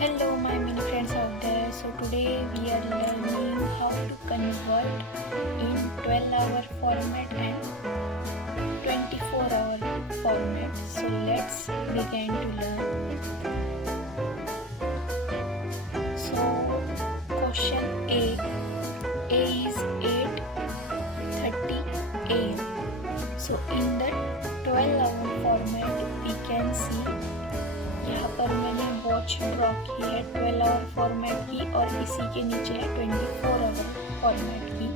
Hello, my many friends out there. So today we are learning how to convert in 12-hour format and 24-hour format. So let's begin to learn. So question A is 8:30 a.m. So in the 12-hour format we can see यहाँ पर मैंने watch draw की है 12 our format की और इसी के नीचे है 24 आवर फॉर्मेट की।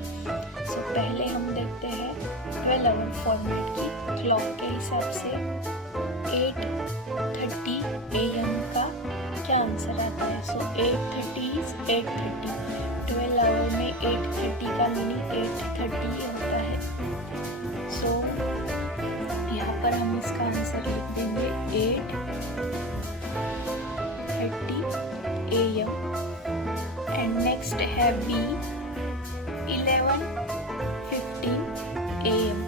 सो पहले हम देखते हैं 12 आवर फॉर्मेट की। क्लॉक के हिसाब से 8:30 AM का क्या आंसर आता है। सो 8:30 इज 8:30, 12 आवर में 8:30 का मीनिंग 8:30 होता है। सो यहाँ पर हम इसका आंसर लिख देंगे 8:30 AM and next है B 11:15 AM।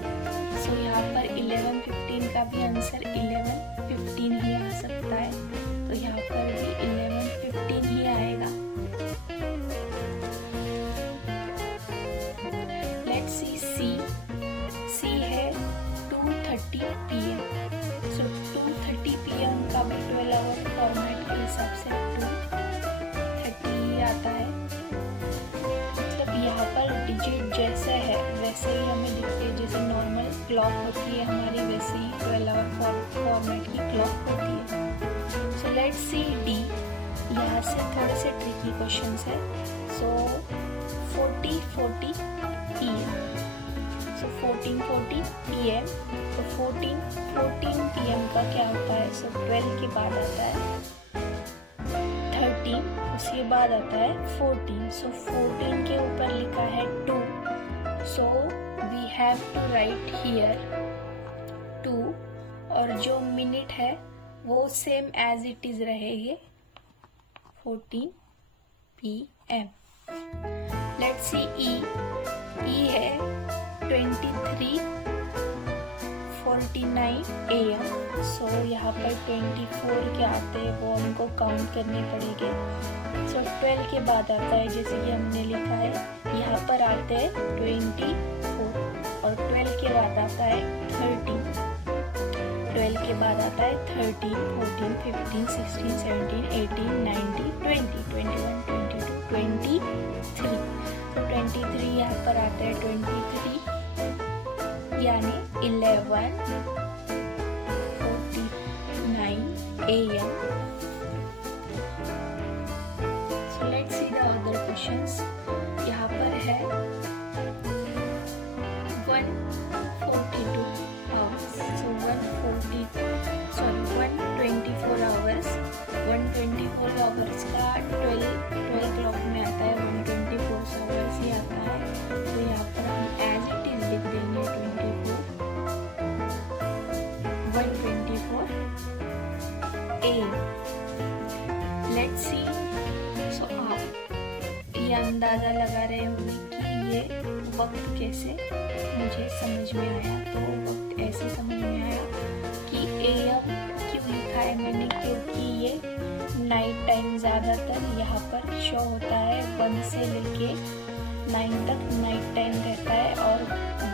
सो यहाँ पर 11:15 का भी आंसर 11:15 ही आ सकता है, तो यहाँ पर भी 11:15 ही आएगा। लेट्स सी C है 2:30 PM। सो 2:30 PM का भी 12 आवर फॉर्मेट के हिसाब से 2:30 आता है। मतलब यहाँ पर डिजिट जैसे है वैसे ही हमें दिखते हैं, जैसे नॉर्मल क्लॉक होती है हमारी वैसे ही 12 आवर फॉर्मेट की क्लॉक होती है। So let's see D। यहाँ से थोड़े से ट्रिकी क्वेश्चंस है। सो 40:40 PM। सो 14:40 PM, तो 14:14 PM का क्या होता है। सो 12 के बाद आता है 13, उसके बाद आता है 14। सो 14 के ऊपर लिखा है 2, so we have to write here 2, और जो मिनट है वो सेम एज इट इज रहेगी 14 PM। लेट्स सी E है 23:49 AM। सो यहाँ पर 24 के आते हैं वो हमको काउंट करने पड़ेंगे। सो 12 के बाद आता है जैसे कि हमने लिखा है, यहाँ पर आते हैं 24 और 12 के बाद आता है 13, 12 के बाद आता है 13, 14, 15, 16, 17, 18, 19, 20, 21, 22, 23। तो 23 यहाँ पर आता है 23 यानी 11:49 AM। So let's see the other questions। यहाँ पर है 1:42 hours। So 124 hours। 124 hours का 12 क्लॉक में आता है 124 hours ही आता है। तो यहाँ पर हम एज इट इज लिख देंगे 124 AM। Let's see. सो आप ये अंदाज़ा लगा रहे होंगे कि ये वक्त कैसे मुझे समझ में आया। तो वक्त ऐसे समझ में आया कि AM क्यों लिखा है मैंने, क्योंकि ये नाइट टाइम ज़्यादातर यहाँ पर शो होता है। 1 से लेके 9 तक नाइट टाइम रहता है, और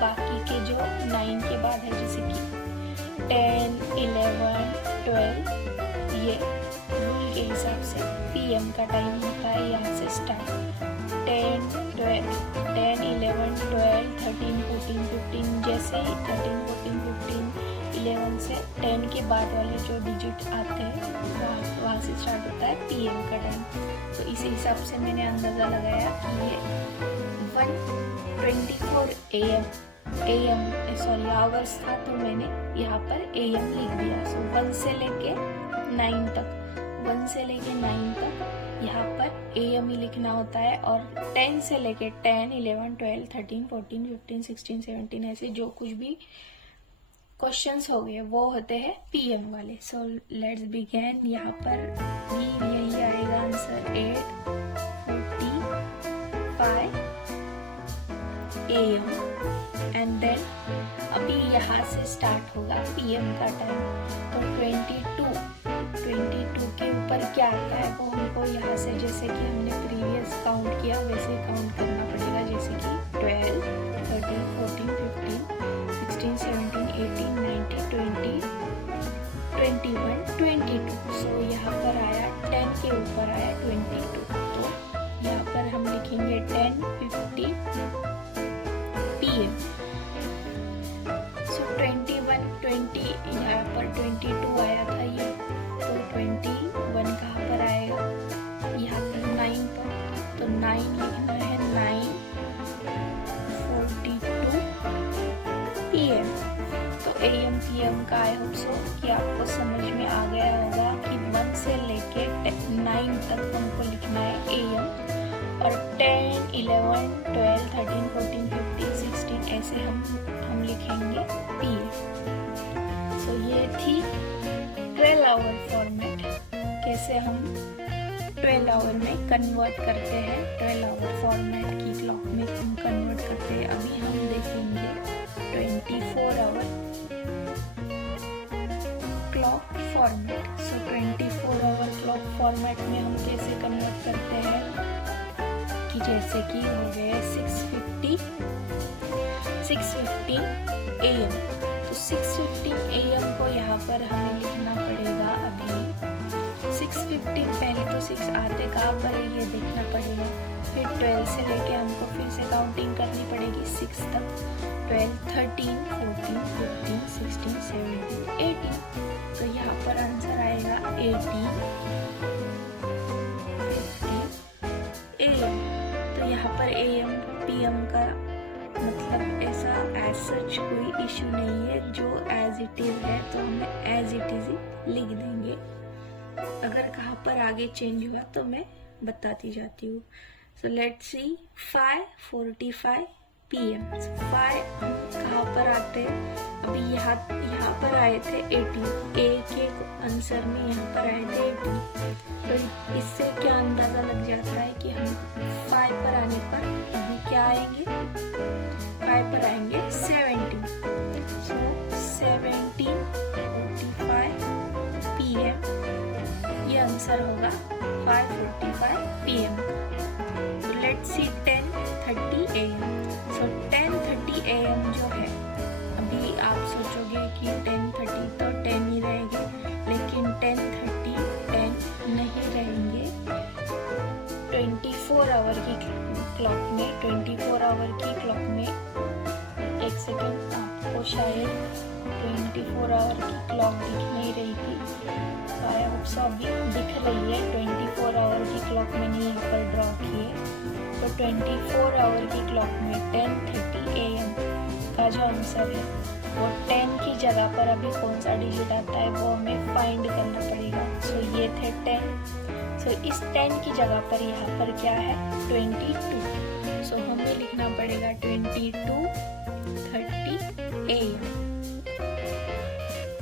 बाकी के जो 9 के बाद है जैसे कि 10, 11, 12 ये रूल के हिसाब से PM का टाइम होता है। यहाँ से स्टार्ट 10, 11, 12, 13, 14, 15, जैसे ही 13, 14, 15, 11 से 10 के बाद वाले जो डिजिट आते हैं वहाँ से स्टार्ट होता है PM का टाइम। तो इसी हिसाब से मैंने अंदाज़ा लगाया कि ये 1:24 AM आवर्स था, तो मैंने यहाँ पर AM लिख दिया। सो 1 से लेके 9 तक, 1 से लेके 9 तक यहाँ पर AM ही लिखना होता है, और 10 से लेके 10, 11, 12, 13, 14, 15, 16, 17 ऐसे जो कुछ भी क्वेश्चंस हो गए वो होते हैं PM वाले। So let's begin. यहाँ पर भी यही आएगा आंसर 8:45 AM एंड देन अभी यहाँ से स्टार्ट होगा PM का टाइम। तो 22 22 के ऊपर क्या आता है वो हमको यहाँ से, जैसे कि हमने प्रीवियस काउंट किया वैसे काउंट करना पड़ेगा, जैसे कि 12, 13, 14, 15, 16, 17, 18, 19, 20, 21, 22। सो यहाँ पर आया 10 के ऊपर आया 22, तो यहाँ पर हम लिखेंगे 10:50 PM। सो 21, 20 यहाँ पर 22 आया था ये, तो 21 कहाँ पर आएगा, यहाँ पर 9 पर, तो 9 लिखना है, 9:42 PM। तो AM PM का आई होप सो कि आपको समझ में आ गया होगा कि 1 से लेके 9 तक हमको लिखना है AM, और 10, 11, 12, 13, 14, 15, 16 ऐसे हम लिखेंगे PM। सो ये थी 12 आवर फॉर्मेट, कैसे हम 12 आवर में कन्वर्ट करते हैं, 12 आवर फॉर्मेट की क्लॉक में हम कन्वर्ट करते हैं। अभी हम देखेंगे 24 आवर क्लॉक फॉर्मेट। सो 24 आवर क्लॉक फॉर्मेट में हम कैसे कन्वर्ट करते हैं कि जैसे कि हो गए 6:50 AM। तो 6:50 AM को यहाँ पर हमें लिखना पड़ेगा। अभी 6:50 पहले तो 6 आते कहाँ पर है ये देखना पड़ेगा, फिर 12 से लेके हमको फिर से काउंटिंग करनी पड़ेगी 6 तक, 12, 13, 14, 15, 16, 17, 18। तो यहाँ पर आंसर आएगा 18:50 AM। तो यहाँ पर AM PM का मतलब ऐसा एज सच कोई इशू नहीं है, जो एज इट इज है तो हमें एज इट इज ही लिख देंगे। अगर कहाँ पर आगे चेंज हुआ तो मैं बताती जाती हूँ। So let's see 5:45 PM। 5 कहाँ पर आते हैं, अभी यहाँ पर आए थे 18, ए के आंसर में यहाँ पर आए थे 18। तो इससे क्या अंदाजा लग जाता है कि हम 5 पर आने पर अभी क्या आएंगे, 5 पर आएंगे 17। सो 17:45 PM ये आंसर होगा 5:45 PM। तो let's see 10:30 AM। So 10:30 AM जो है, अभी आप सोचोगे कि 10:30 तो 10 ही रहेंगे, लेकिन 10:30 10 नहीं रहेंगे। 24 आवर की क्लॉक में 24 आवर की क्लॉक में एक सेकेंड, आपको शायद 24 आवर की क्लॉक दिख नहीं रही थी, आई होप सो अभी दिख रही है। 24 आवर की क्लॉक मैंने यहाँ पर ड्रॉ की है। तो 24 आवर की क्लॉक में 10:30 AM का जो आंसर है वो 10 की जगह पर अभी कौन सा डिजिट आता है वो हमें फाइंड करना पड़ेगा। सो ये थे 10। सो इस 10 की जगह पर यहाँ पर क्या है 22। सो हमें लिखना पड़ेगा 22:30 AM।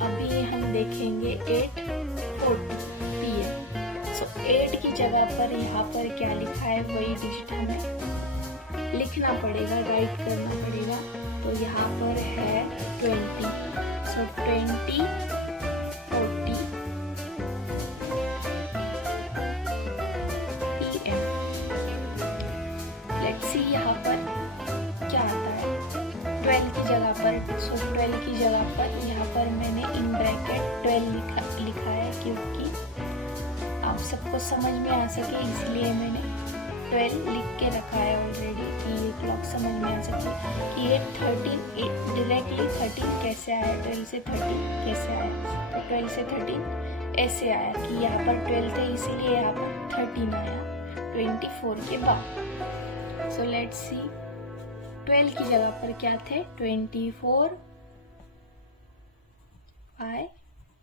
अभी हम देखेंगे 8:40 PM। सो 8 की जगह पर यहाँ पर क्या लिखा है वही डिजिट हमें लिखना पड़ेगा, राइट करना पड़ेगा। तो यहाँ पर है 20। सो 20:40 PM। लेट्स सी यहाँ पर क्या आता है 12 की जगह पर। सो 12 की जगह पर यहाँ पर मैंने इन ब्रैकेट 12 लिखा है, क्योंकि आप सबको समझ में आ सके इसलिए मैंने 12 लिख के रखा है ऑलरेडी, कि ये क्लॉक समझ में आ सके कि ये 13 डायरेक्टली 13 कैसे आया, 12 से 13 कैसे आया। तो 12 से 13 ऐसे आया कि यहाँ पर 12 थे इसलिए यहाँ पर 13 आया 24 के बाद। सो लेट्स सी 12 की जगह पर क्या थे 24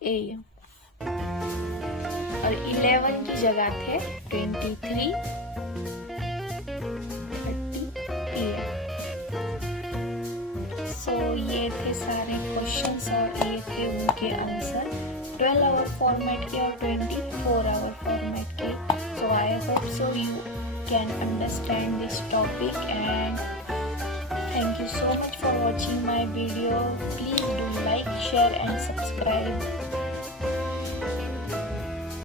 AM, और 11 की जगह थे 23:30 PM। सो ये थे सारे क्वेश्चंस और ये थे उनके आंसर 12 आवर फॉर्मेट के और 24 आवर फॉर्मेट के। So I hope so you can understand this topic, and thank you so much for watching my video. Please do like, share and subscribe.